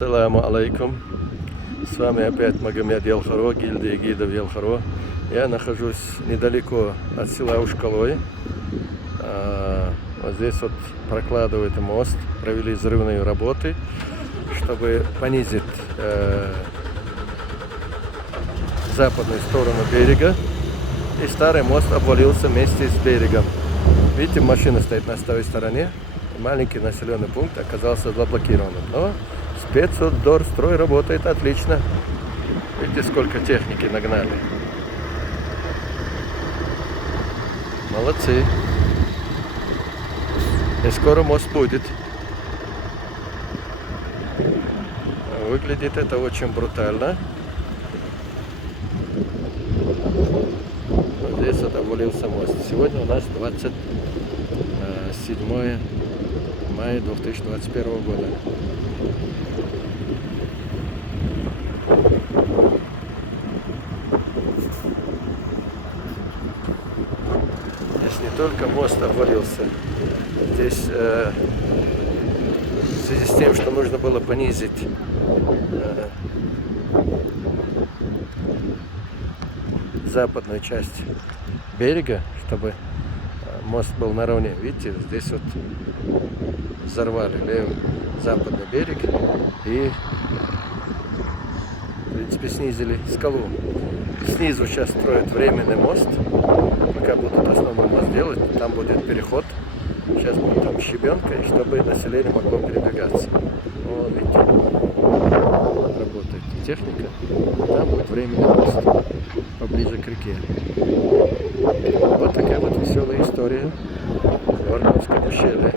Ассаламу алейкум. С вами опять Магомед Елхаро, гильдия гидов Елхаро. Я нахожусь недалеко от села Ушкалой. Вот здесь вот прокладывают мост. Провели взрывные работы, чтобы понизить западную сторону берега. И старый мост обвалился вместе с берегом. Видите, машина стоит на той стороне. Маленький населенный пункт оказался заблокированным. Но спецдорстрой работает отлично. Видите, сколько техники нагнали. Молодцы. И скоро мост будет. Выглядит это очень брутально. Вот здесь вот обвалился мост. Сегодня у нас 27 мая 2021 года. Здесь не только мост обвалился, здесь в связи с тем, что нужно было понизить западную часть берега, чтобы мост был наравне. Видите, здесь вот взорвали левый западный берег и, в принципе, снизили скалу. Снизу сейчас строят временный мост, пока будут основной мост делать, там будет переход. Сейчас будет там щебенка, и чтобы население могло передвигаться. Вот, видите, работает техника. Там будет временный мост поближе к реке. Вот такая вот веселая история в Армянском ущелье.